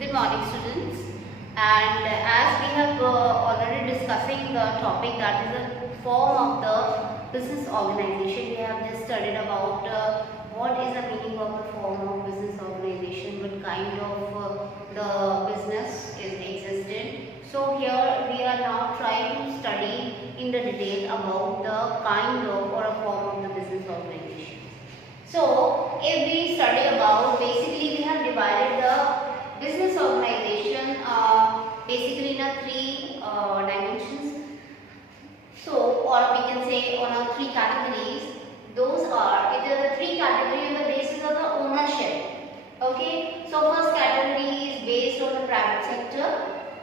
Good morning, students. And as we have already discussing the topic, that is the form of the business organization. We have just studied about what is the meaning of the form of business organization, what kind of the business is existed. So here we are now trying to study in the detail about the kind of or a form of the business organization. So if we study about, basically we have divided the business organization basically in a three dimensions. So, or we can say on a three categories. Those are, it is the three categories on the basis of the ownership. Okay. So first category is based on the private sector.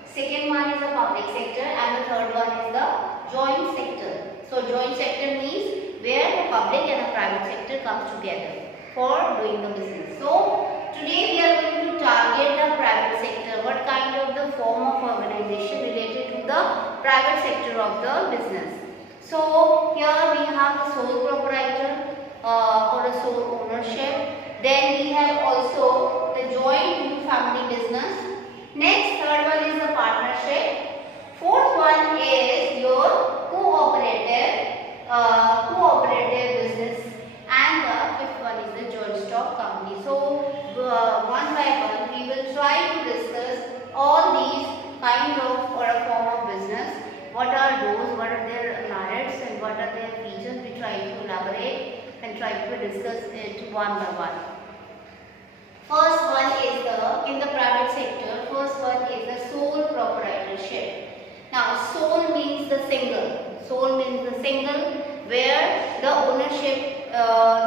Second one is the public sector, and the third one is the joint sector. So joint sector means where the public and the private sector comes together for doing the business. So today we are going to target the private sector. What kind of the form of organization related to the private sector of the business. So here we have a sole proprietor or a sole ownership. Then we have also the joint family business. Next, third one is the partnership. Fourth one is your cooperative business, and the fifth one is the joint stock company. So one by one we will try to discuss all these kind of or a form of business. What are those, what are their merits, and what are their features. We try to elaborate and try to discuss it one by one. First one is in the private sector, first one is the sole proprietorship. Now sole means the single. Sole means the single, where the ownership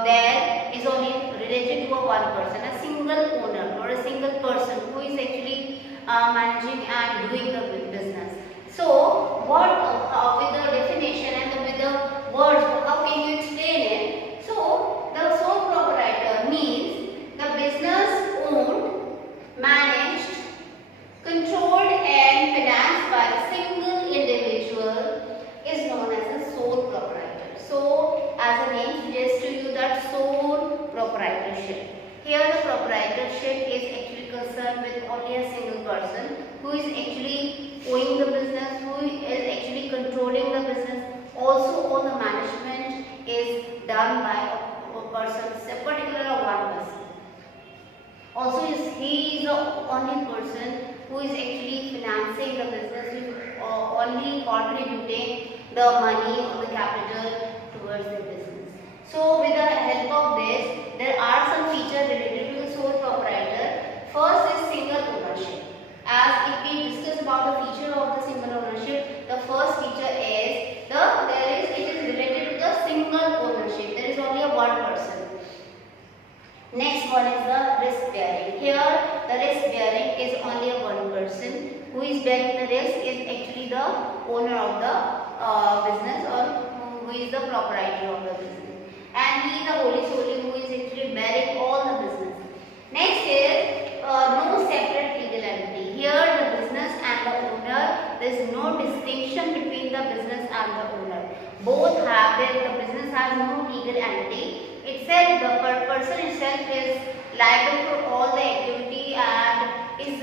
there is only related to a one person, a single owner or a single person who is actually managing and doing the business. So what with the definition and with the words, how can you explain it? So the sole proprietor means the business owned, managed, controlled and financed by a single individual is known as a sole proprietor. So as the name suggests to you that sole proprietorship. Here the proprietorship is actually concerned with only a single person who is actually owning the business, who is actually controlling the business. Also all the management is done by a person, a particular one person. Also he is the only person who is actually financing the business, who is only contributing the money or the capital towards the business. So with the help of this, there are some features related to the sole proprietor. First is single ownership. As if we discuss about the feature of the single ownership, the first feature is it is related to the single ownership. There is only a one person. Next one is the risk bearing. Here the risk bearing is only a one person. Who is bearing the risk is actually the owner of the business, or who is the proprietor of the business, and he is the only solely who is actually bearing all the business. Next is no separate legal entity. Here the business and the owner, there is no distinction between the business and the owner. Both have the business has no legal entity. Itself, the person itself is liable for all the activity and is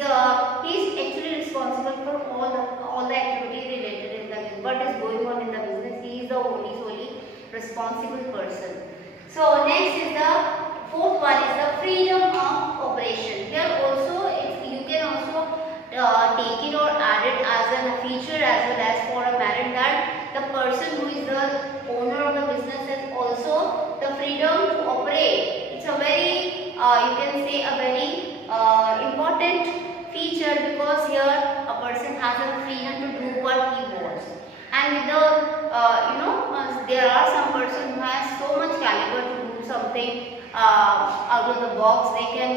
he is actually responsible for all the activity related in the what is going on in the business. He is the solely responsible person. So next is the fourth one is the freedom of operation. Here also you can also take it or add it as a feature as well as for a merit, that the person who is the owner of the business has also the freedom to operate. It's a very you can say a very important feature, because here a person has a freedom to do what he wants. And with the there are some person who has so much caliber to do something out of the box. They can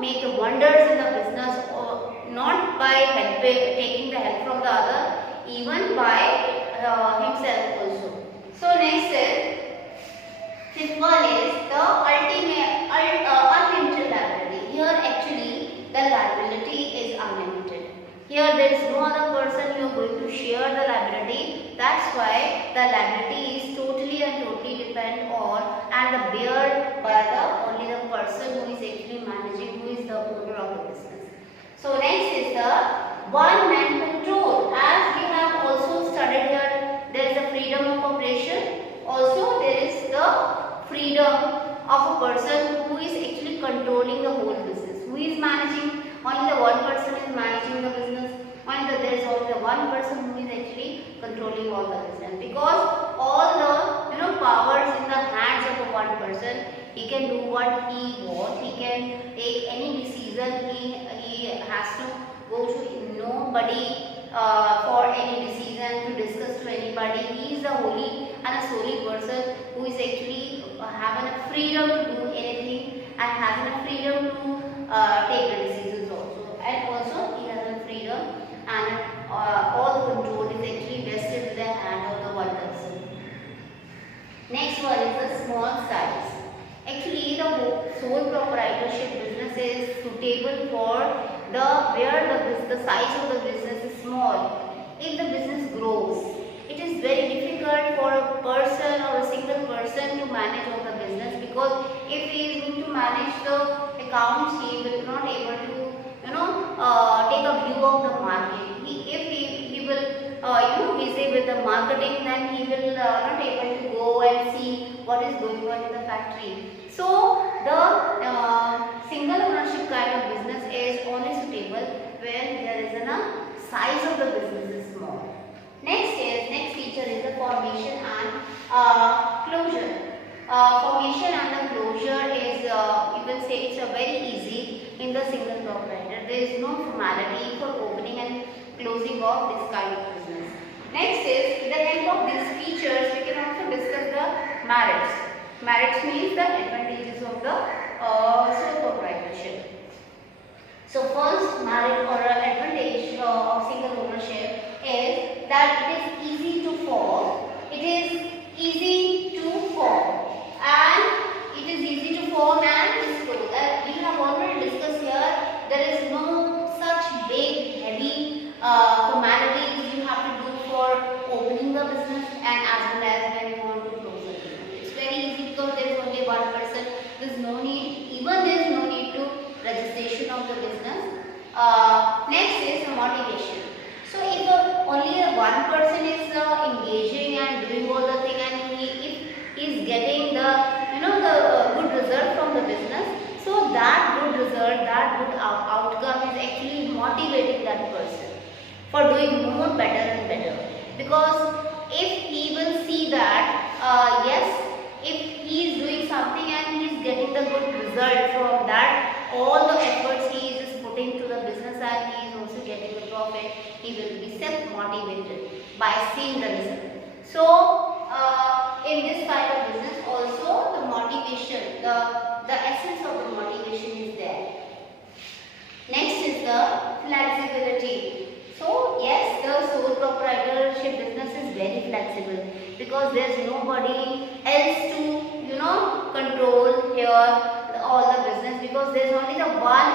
make wonders in the business, or not by taking the help from the other, even by himself also. So next is fifth one is the ultimate unlimited liability. Here actually the liability is unlimited. Here there is no other person you are going to share the liability. That's why the liability is totally and totally depend on and bear by the only the person who is actually managing, who is the owner of the business. the one man control. As we have also studied here, there is a freedom of operation. Also there is the freedom of a person who is actually controlling the whole business. Who is managing? Only the one person is managing the business. There is only the one person who is actually controlling all the business. Because all the powers in the hands of a one person, he can do what he wants. He can take any decision. He has to go to nobody for any decision, to discuss to anybody. He is the holy and a solely person who is actually having a freedom to do anything and having a freedom to take the decisions also. And also he has a freedom and all the control is actually vested in the hand of the one person. Next one is the small size. Actually, the sole proprietorship business is suitable for where the size of the business is small. If the business grows, it is very difficult for a person or a single person to manage all the business, because if he is going to manage the accounts, he will not able to take a view of the market. If he will busy with the marketing, then he will not able to go and see what is going on in the factory. So the single ownership kind of business is only suitable when there is a size of the business is small. Next feature is the formation and closure. Formation and the closure is you can say it's a very easy in the single proprietor. There is no formality for opening and closing of this kind of business. Next is, with the help of these features, we can also discuss the merits. Merits means the advantages of the sole proprietorship. So first merit or advantage of single ownership is that it is easy to form. It is easy to form and it is easy to form and disclose. We have already discussed here, there is no such big heavy formalities you have to do for opening the business and as well as when you want to close the business. It's very easy because there is only one person. There is no need to registration of the business. Next is motivation. So if only one person is engaging and doing all the thing, and if he is getting the good result from the business, so that good result, that good outcome is actually motivating that person for doing more better and better. Because if he will see that yes, if he is doing something and he is getting the good result from that, all the efforts he is just putting to the business and he is also getting the profit, he will be self-motivated by seeing the result. So in this kind of business also the motivation, the essence of the motivation is there. Next is the flexibility. So yes, the sole proprietorship business is very flexible because there is nobody else to control here all the business, because there is only the one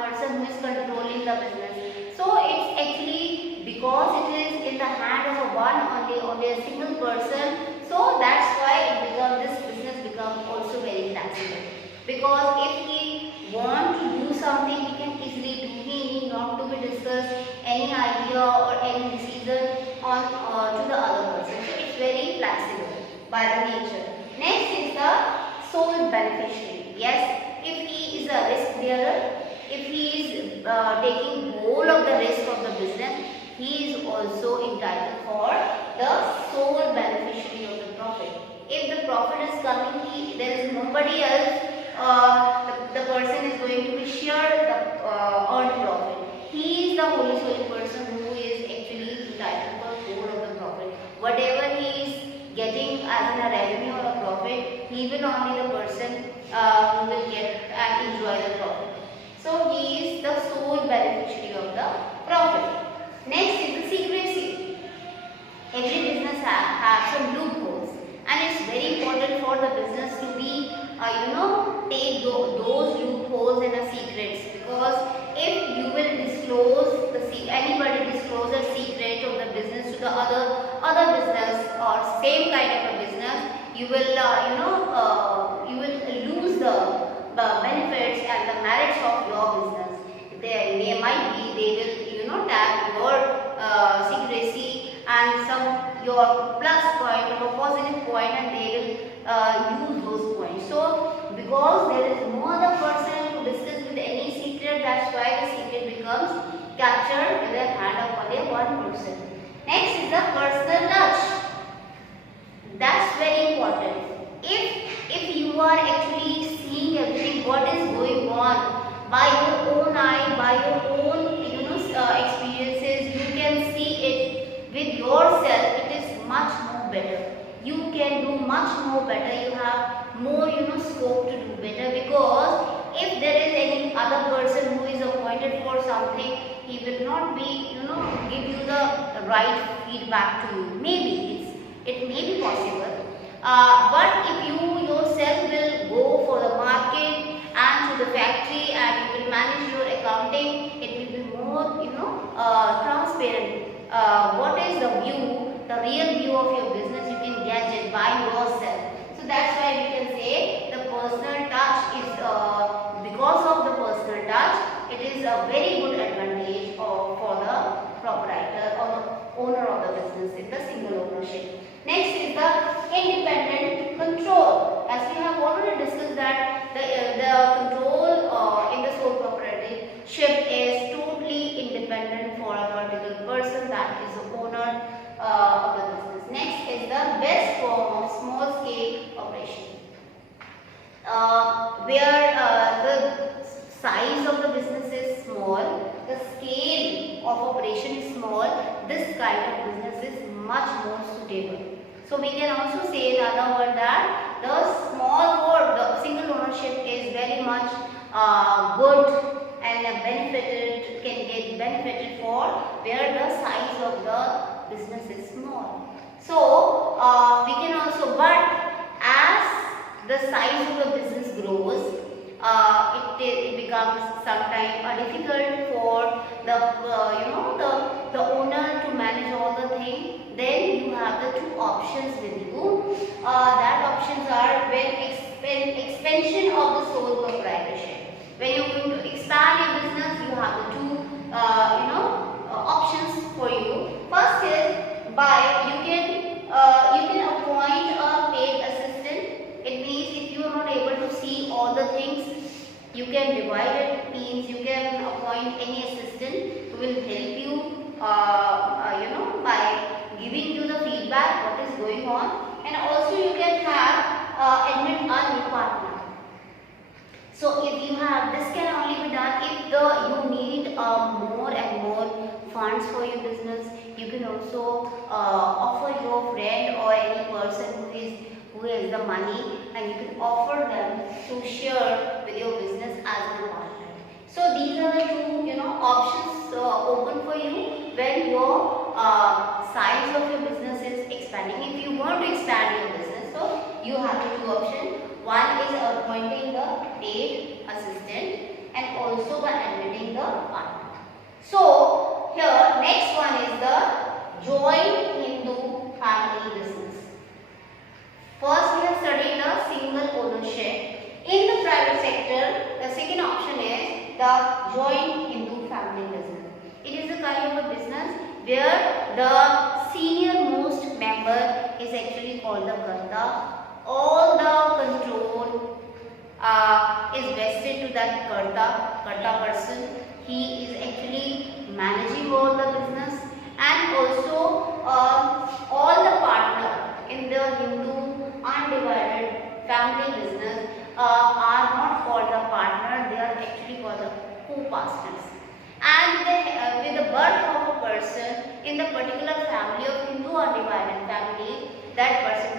person who is controlling the business. So it's actually because it is in the hand of only a single person. So that's why this business becomes also very flexible. Because if he want to do something, he can easily do. He need not to be discussed any idea or any decision on to the other person. So it's very flexible by the nature. Next is the sole beneficiary. Yes, if he is a risk bearer, if he is taking whole of the risk of the business, he is also entitled for the sole beneficiary of the profit. If the profit is coming, there is nobody else. The person is going to be shared the earned profit. He is the only sole person who is actually entitled for whole of the profit. Whatever he is getting as a revenue or a profit, he will only the person who will get and enjoy the profit. So he is the sole beneficiary of the profit. Next is the secrecy. Every business has some loopholes, and it's very important for the business to be take those loopholes and the secrets, because if you will disclose anybody disclose a secret of the business to the other business or same kind of a business, you will you will lose the benefits and the merits of your business. They might be they will point and they will use those points. So because there is no other person to discuss with any secret, that's why the secret becomes captured with the hand of only one person. Next is the personal touch. That's very important. If you are actually seeing everything what is going on by your own eye, by your own experiences, you can see it with yourself, it is much more better. You can do much more better. You have more scope to do better, because if there is any other person who is appointed for something, he will not be give you the right feedback to you. Maybe it may be possible, but if you yourself will go for the market and to the factory and you will manage your accounting, it will be more transparent. What is the real view of your business, you can get it by yourself. So that's why we can say the personal touch is because of the personal touch, it is a very good advantage for the proprietor or the owner of the business in the single ownership. Next is the independent control. As we have already discussed that the control in the sole proprietorship is totally independent for a particular person, that is the owner of the business. Next is the best form of small scale operation, where the size of the business is small, the scale of operation is small. This kind of business is much more suitable. So we can also say in other word that the single ownership is very much good and can get benefited for where the size of the business is small. So we can also, but as the size of the business grows, it becomes sometimes difficult for the the owner to manage all the things. Then you have the two options with you. That options are when expansion of the sole proprietorship. When you are going to expand your business, you have the two options for you. First is you can appoint a paid assistant. It means if you are not able to see all the things, you can divide it. Means you can appoint any assistant who will help you by giving you the feedback what is going on, and also you can have admit a new partner. So if you have, this can only be done if you need more and more funds for your business. You can also offer your friend or any person who has the money, and you can offer them to share with your business as a partner. So these are the two options open for you when your size of your business is expanding. If you want to expand your business, so you have the two options. One is appointing the paid assistant and also by admitting the partner. So here next one is the joint Hindu family business. First we have studied the single ownership. In the private sector, the second option is the joint Hindu family business. It is a kind of a business where the senior most member is actually called the Karta. All the control is vested to that Karta person. He is actually managing all the business, and also all the partner in the Hindu undivided family business are not called the partner, they are actually called the co-partners. And with the birth of a person in the particular family of Hindu undivided family, that person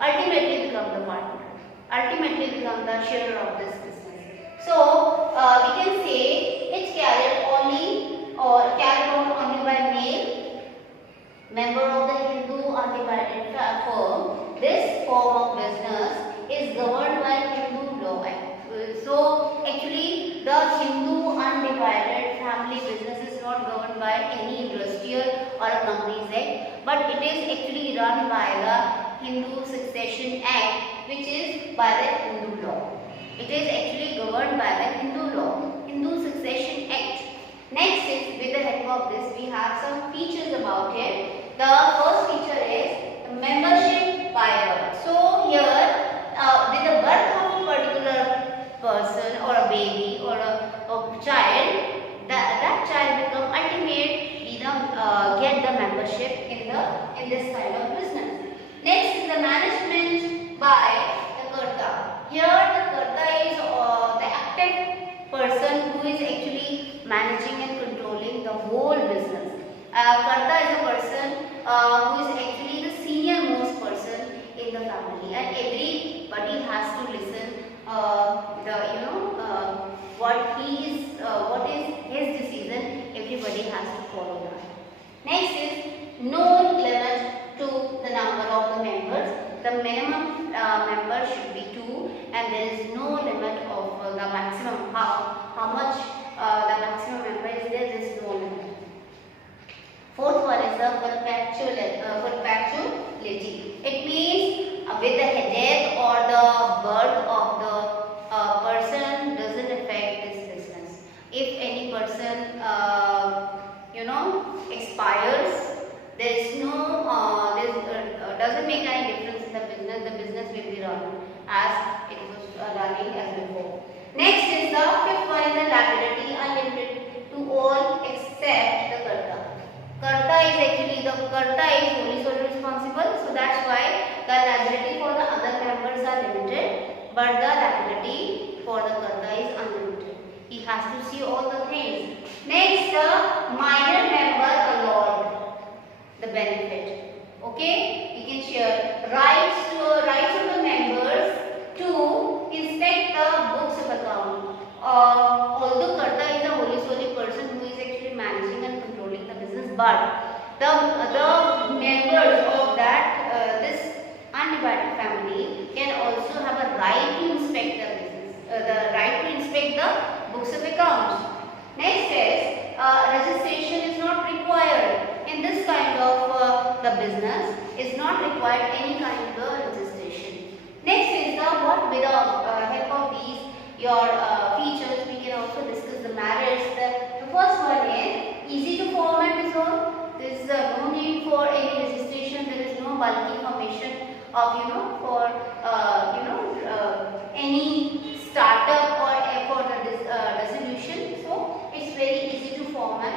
ultimately become the partner, ultimately become the sharer of this business. So we can say it's carried on only by male member of the Hindu undivided firm. This form of business is governed by Hindu law. So actually the Hindu undivided family business is not governed by any industrial or a companies act, but it is actually run by the Hindu Succession Act, which is by the Hindu law. It is actually governed by the Hindu law, Hindu Succession Act. Next is, with the help of this, we have some features about it. The first feature is membership by birth. So here with the birth of a particular person or a baby or a child, that child become ultimately get the membership in this kind of business. Next is the management by the karta. Here the karta is the active person who is actually managing and controlling the whole business. Karta is a person who is actually the senior most person in the family, and everybody has to listen what is his decision. Everybody has to follow that. Next is no limit to the number of the members. The minimum member should be 2, and there is no limit of the maximum how much the maximum member is there. There is no limit. Fourth one is the perpetuality. It means with the death or the birth of the person doesn't affect this business. If any person expires, there is no doesn't make any difference in the business. The business will be run as it was running as before. Next is the fifth one is the liability unlimited to all except the karta. Karta is only solely responsible, so that's why the liability for the other members are limited, but the liability for the karta is unlimited. He has to see all the things. Next, the minor member allowed the benefit. Okay, you can share rights of the members to inspect the books of account. Although karta is a solely person who is actually managing and controlling the business, but the members of that this undivided family can also have a right to inspect the business, the right to inspect the books of accounts. Next is registration is not required in this kind of the business. Is not required any kind of registration. Next is the what with the help of these your features we can also discuss the merits. The first one is easy to format is all. There is no need for any registration. There is no bulky information of for any startup or for the resolution. So it's very easy to format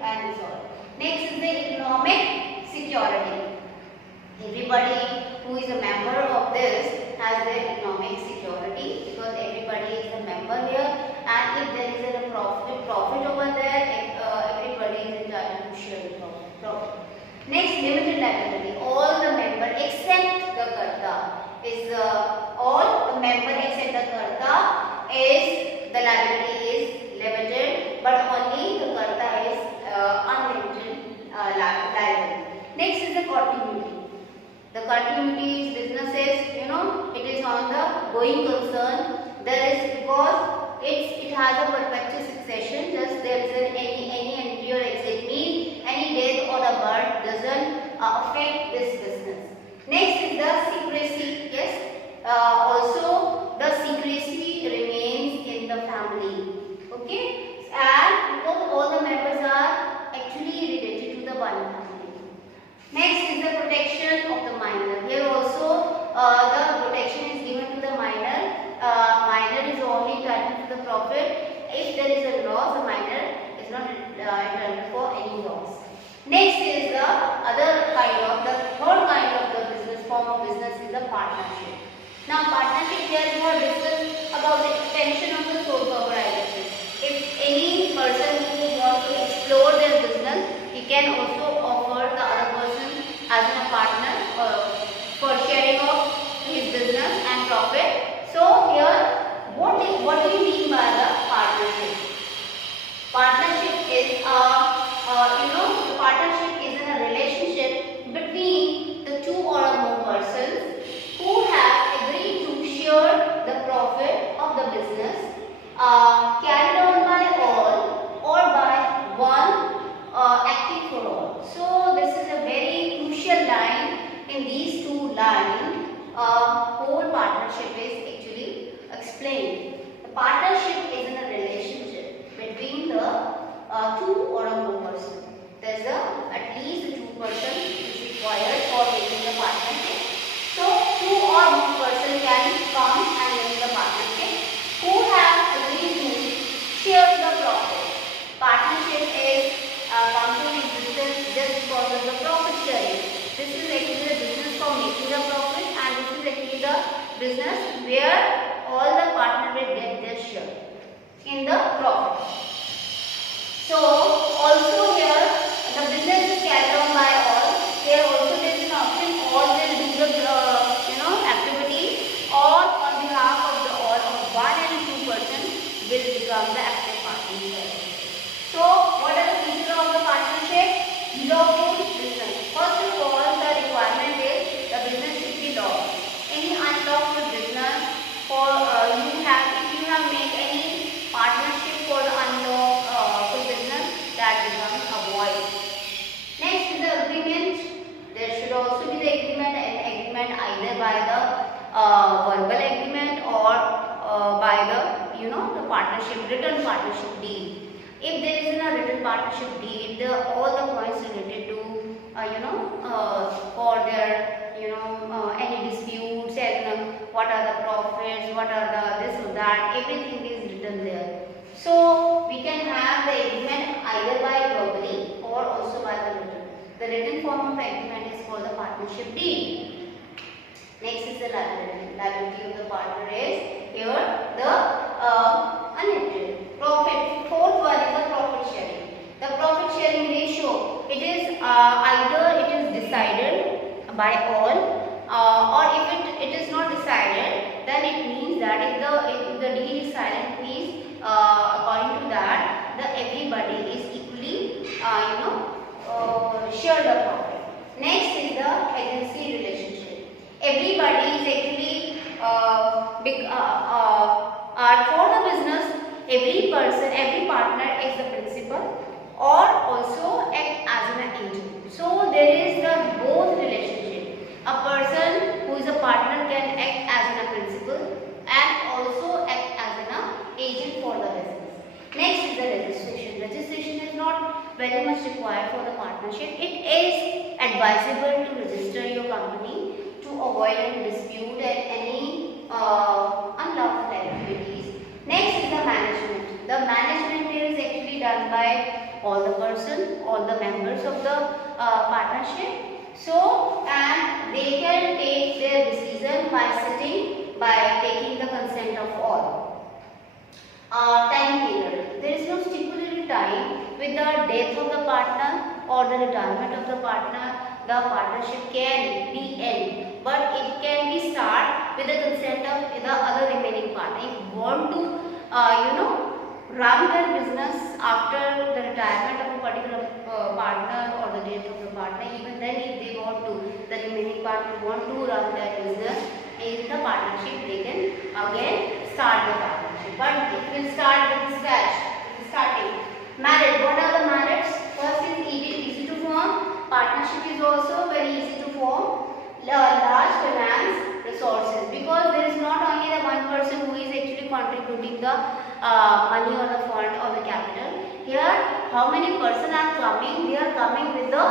and resolve. Next is the economic security. Everybody who is a member of this has their economic security because everybody is a member here, and if there is a profit over there, everybody is entitled to share the profit. Next, limited liability. All the member except the karta is all the member except the karta is the liability is limited, but only the karta is unlimited liability. Next is the continuity. The continuity is businesses, it is on the going concern. There is because it has a perpetual succession. Just there is any entry or exit means any death or a birth doesn't affect this business. Next is the secrecy. Yes, also the secrecy remains in the family. Okay, and because all the members are actually related to the one family. Next is the protection of the minor. Here also the protection is given to the minor. Minor is only entitled to the profit. If there is a loss, the minor is not entitled for any loss. Next is the third kind of the business form of business is the partnership. Now partnership, here we have discussed about the extension of the sole proprietorship. If any person who wants to explore their business, he can also offer the other person as a partner for sharing of his business and profit. So here, what do you mean by the partnership? Partnership is the partnership is in a relationship between the two or more persons who have agreed to share the profit of the business carried on by all or by one acting for all. So this is a very crucial line. In these two lines, whole partnership is actually explained. The partnership is in a relationship between the two or more persons. There is at least two persons is required for making the partnership. So business where all the partner will get their share in the profit. So also here the business is carried on by all. Here also there is an option all will do the activity, or on behalf of the all of 1 and 2 person will become the active partner. So what are the features of the partnership? Lawful business. First of all, the requirement is the business should be lawful. Any unlawful business for if you have made any partnership for the unlawful business, that becomes a void. Next is the agreement. There should also be the agreement, either by the verbal agreement or by the written partnership deed. If there is a written partnership deed, all the points related to for their any disputes and what are the profits, what are the this or that, everything is written there. So we can have the agreement either by verbally or also by the written. The written form of agreement is called the partnership deed. Next is the liability. Liability of the partner is here the unlimited profit. Fourth one is the profit sharing. The profit sharing ratio, it is either it is decided by all, or if it is not decided, then it means that if the deed is silent, means according to that the everybody is equally share the profit. Next is the agency relationship. Everybody is actually for the business. Every partner is the principal or also act as an agent. So there is the both relationship. A person who is a partner can act as a principal and also act as an agent for the business. Next is the registration. Registration is not very much required for the partnership. It is advisable to register your company to avoid any dispute and any unlawful activities. Next is the management. The management is actually done by all the members of the partnership. So, and they can take their decision by taking the consent of all. Time period. There is no stipulated time. With the death of the partner or the retirement of the partner, the partnership can be end, but it can be start with the consent of the other remaining partner. If you want to run their business after the retirement of a particular partner or the death of the partner, even then if they want to, the remaining partner want to run their business in the partnership, they can again start the partnership, but it will start with scratch, starting. Merit. What are the merits? First is easy to form. Partnership is also very easy to form. Large finance resources, because there is not only the one person who is actually contributing the money or the fund or the capital. Here, how many persons are coming? They are coming with the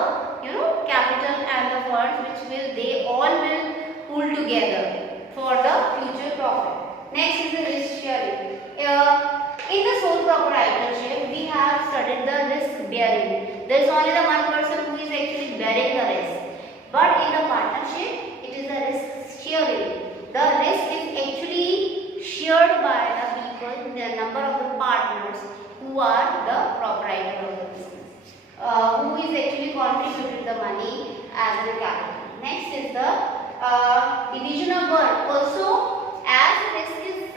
capital and the funds, which they all will pool together for the future profit. Next is the risk sharing. In the sole proprietorship, we have studied the risk bearing. There is only the one person who is actually bearing the risk. But in the partnership, it is the risk sharing. The risk is actually shared by the people, the number of the partners who are the proprietor of the business, who is actually contributing the money as the capital. Next is the division of work. Also, as risk is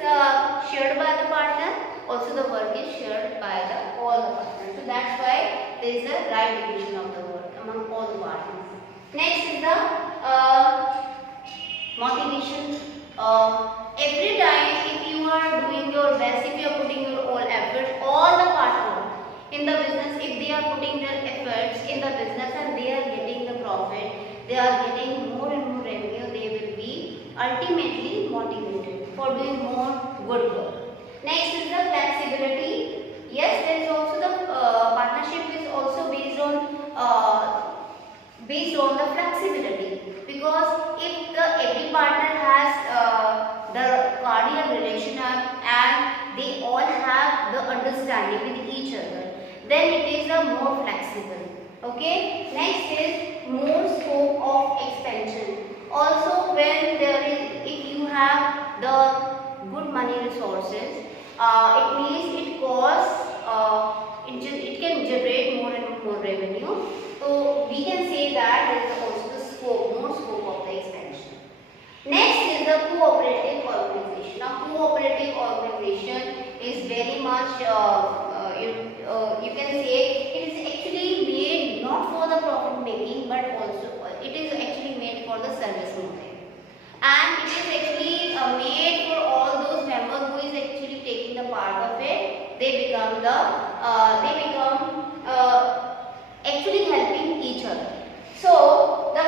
shared by the partner, also the work is shared by all the partners. So that's why there is a right division of the work among all the partners. Next is the motivation. Every time if you are doing your best, if you are putting your all efforts, all the partners in the business, if they are putting their efforts in the business and they are getting the profit, they are getting more and more revenue, they will be ultimately motivated for doing more good work. Next is the flexibility. Yes, there is also the partnership is also based on the flexibility, because if every partner has the cordial relation and they all have the understanding with each other, then it is a more flexible. Okay. Next is more scope of expansion. Also, when there is, if you have the good money resources, it means it costs, it can generate more and more revenue. So we can say that there is also the scope, more scope of the expansion. Next is the cooperative organization. Now cooperative organization is very much, you can say it is actually made not for the profit making, but also it is actually made for the service model. And it is actually made for all those members who is actually taking the part of it. They become actually helping each other. So the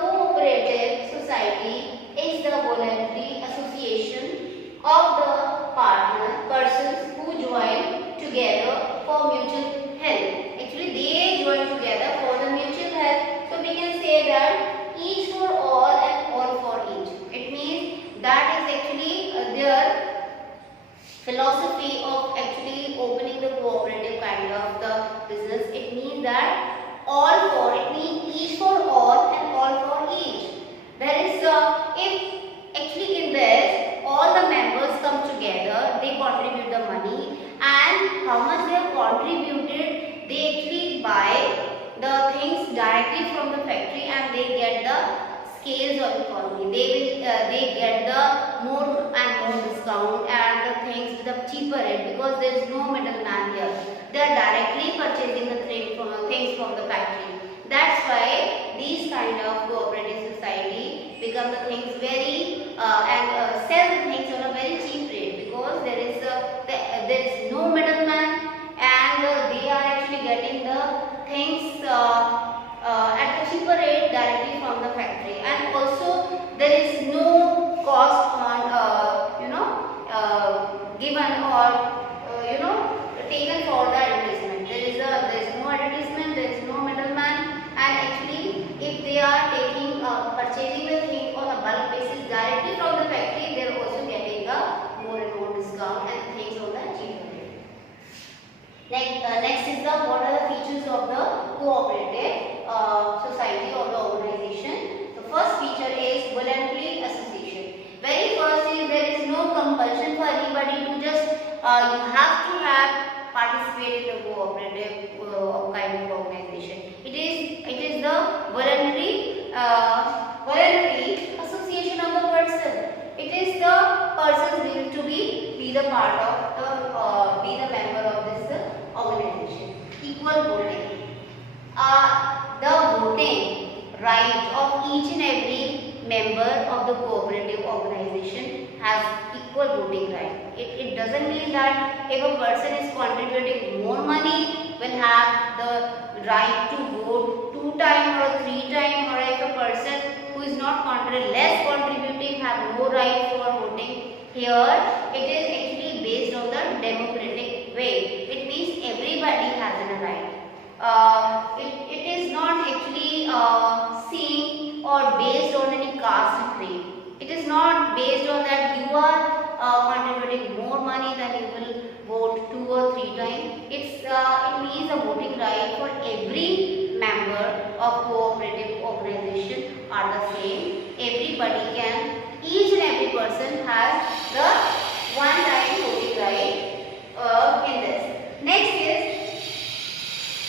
cooperative society is the voluntary association of the persons who join together for mutual help. Actually they join together for the mutual help. So we can say that each for all and all for each. It means that is actually their philosophy of actually opening the cooperative kind of the business. It means that all for, it means each for all and all for each. There is if actually in this all the members come together, they contribute the money, and how much they have contributed, they actually buy the things directly from the factory and they get the scales of economy. They get the more and more discount and the things with a cheaper rate, because there is no middleman here. They are directly purchasing the things from the factory. That's why these kind of cooperative society become the things very and sell the things on a very cheap rate, because there is no middleman, and they are actually getting the things at a cheaper rate directly from the factory. And also there is no cost on given or taken for the advertisement. There is no advertisement, there is no middleman, and actually if they are taking purchasing the thing on a bulk basis directly from the factory, they are also getting a more and more discount and things on the cheaper rate. Next is what are the features of the cooperative society or the organization. The first feature is voluntary association. Very first is there is no compulsion for anybody to just you have to have participate in the cooperative kind of organization. It is the voluntary association of the person. It is the person's will to be the part of the be the member of this organization. Equal voting. The voting right of each and every member of the cooperative organization has equal voting right. It doesn't mean that if a person is contributing more money will have the right to vote 2 times or 3 times, or if a person who is not less contributing have no right for voting. Here it is actually based on the democratic way. It means everybody has a right. It is not actually seen or based on any caste creed. It is not based on that you are contributing more money than you will vote 2 or 3 times. It means a voting right for every member of cooperative organization are the same. Everybody can, each and every person has the one time voting right in this. Next is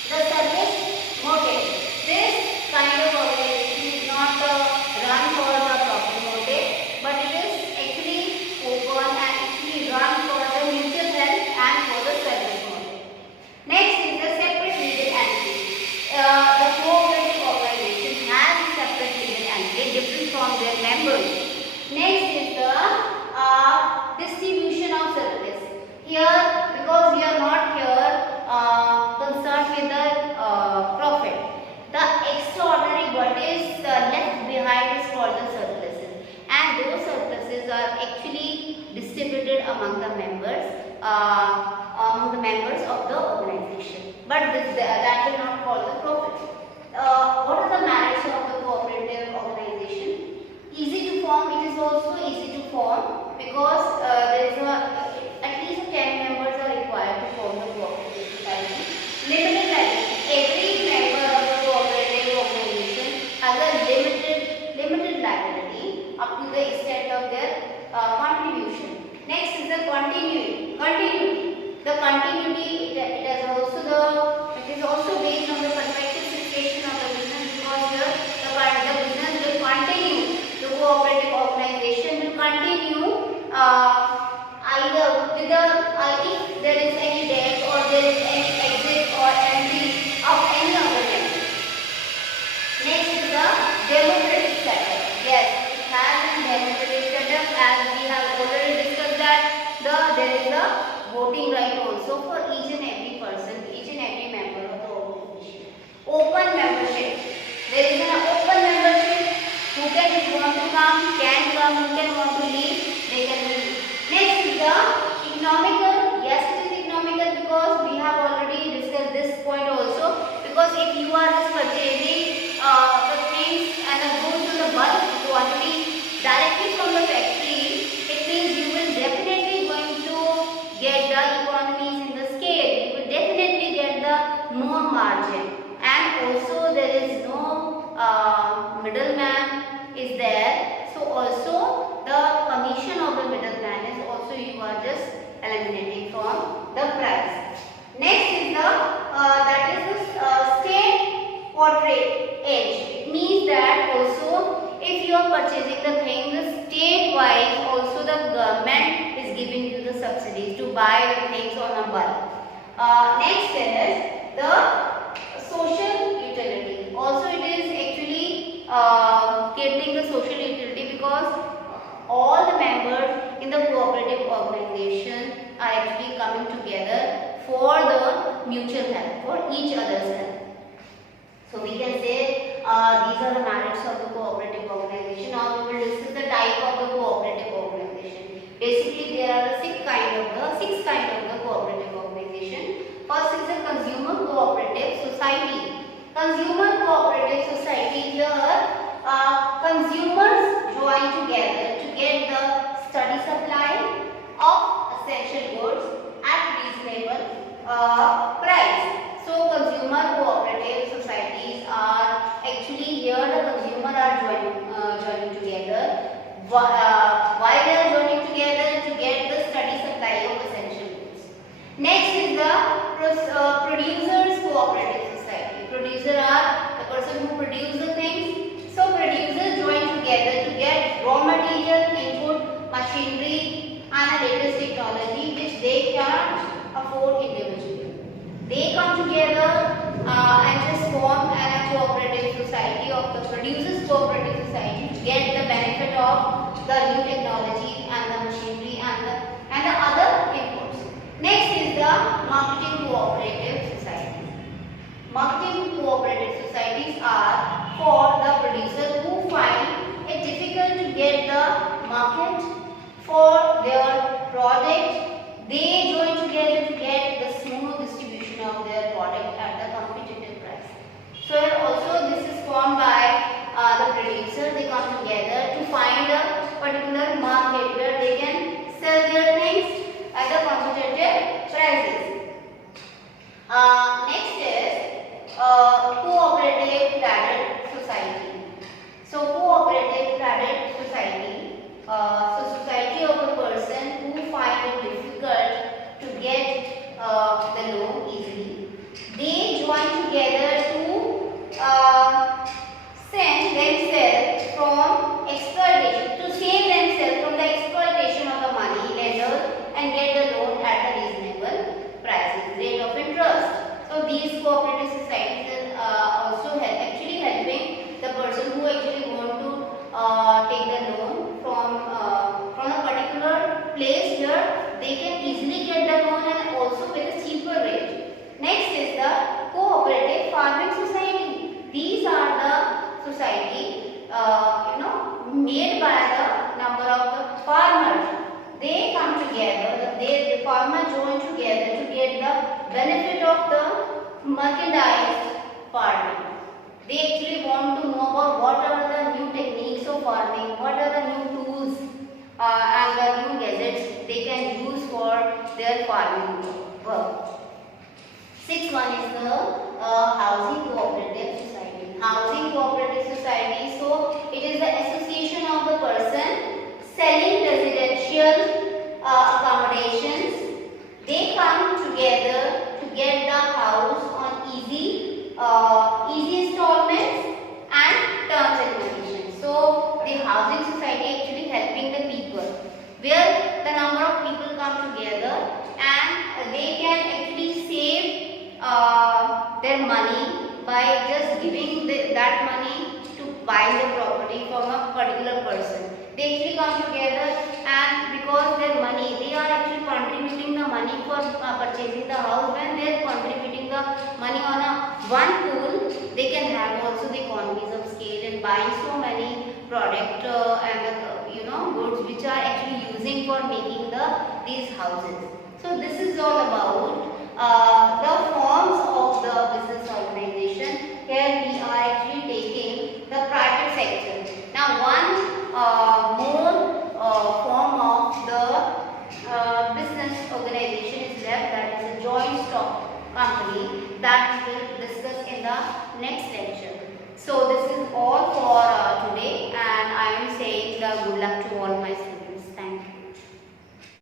the service motive. This kind of organization is not run for the profit motive, but it is actually open and actually run for the mutual help and for the service motive. Next is the separate legal entity. The cooperative organization has a separate legal entity different from their members. Next is the distribution of surplus. Here, because we are not here concerned with the profit, the extraordinary what is left behind is called the surpluses, and those surpluses are actually distributed among the members of the organization. But that will not call the profit. What are the merits of the cooperative organization? Easy to form. It is also easy to form because there is at least 10 members are required to form the cooperative society. Limited liability. Every member of the cooperative organization has a limited liability up to the extent of their there is any exit or entry of any of the member. Next is the democratic setup. Yes, it has a democratic setup, as we have already discussed that there is a voting right also for each and every person, each and every member of the organization. Open membership. There is an open membership. Who can want to come, can come. Who can want to leave, they can leave. Next is the economical. Yes, it is economical because we have already discussed this point also. Because if you are just purchasing the things and the goods in the bulk quantity directly from the factory, it means you will definitely going to get the economies in the scale. You will definitely get the more margin, and also there is no middleman is there. So also the commission of the middleman is also you are just eliminating from the price. Next is the state portrait edge. It means that also if you are purchasing the thing, the state wise also the government is giving you the subsidies to buy the things on a bulk. Next is the social utility. Also it is actually catering the social utility because all the members in the cooperative organization are actually coming together for the mutual help, for each other's help. So we can say these are the merits of the cooperative organization. Now we will discuss the type of the cooperative organization. Basically there are six kind of the cooperative organization. First is the consumer cooperative society. Consumer cooperative society, here consumers join together to get the steady supply of essential goods at reasonable price. So consumer cooperative societies are actually here the consumer are joining together. Why they are joining together? To get the steady supply of essential goods. Next is the producers cooperative society. Producer are the person who produce the things. So producers join together to get raw material, input, machinery and the latest technology which they can't afford individually. They come together and just form a cooperative society of the producers cooperative society to get the benefit of the new technology and the machinery and the other inputs. Next is the marketing cooperative society. Marketing cooperative societies are for the producer who find it difficult to get the market for their product. They join together to get the smooth distribution of their product at the competitive price. So here also this is formed by the producer. They come together to find a particular market where they can sell their things at the competitive prices. Next is cooperative credit society. So cooperative credit society. So society of a person who find it difficult to get the loan easily. They join together to send themselves from exploitation, to save themselves from the exploitation of the money lenders and get the loan at a reasonable prices, rate of interest. So these cooperative societies are also actually helping the person who actually want to take the loan from a particular place where they can easily get the loan and also with a cheaper rate. Next is the cooperative farming society. These are the society made by the number of the farmers. They come together, the farmers join together to get the benefit of the mechanized farming. They actually want to know about what are the new techniques of farming, what are the new tools and the new gadgets they can use for their farming work. Sixth one is the housing cooperative society. Housing cooperative society, so it is the association of the person selling residential accommodations. They come together to get the house on easy installments and terms and conditions. So the housing society actually helping the people, where the number of people come together and they can actually save their money by just giving that money to buy the property from a particular person. They actually come together, and because their money, they are actually contributing the money for purchasing the house. When they are contributing the money on a one pool, they can have also the economies of scale in buying so many product and goods which are actually using for making these houses. So this is all about the forms of the business organization. Here we are actually taking the private sector. Now one more form of the business organization is left, that is a joint stock company, that we will discuss in the next lecture. So this is all for today, and I am saying good luck to all my students.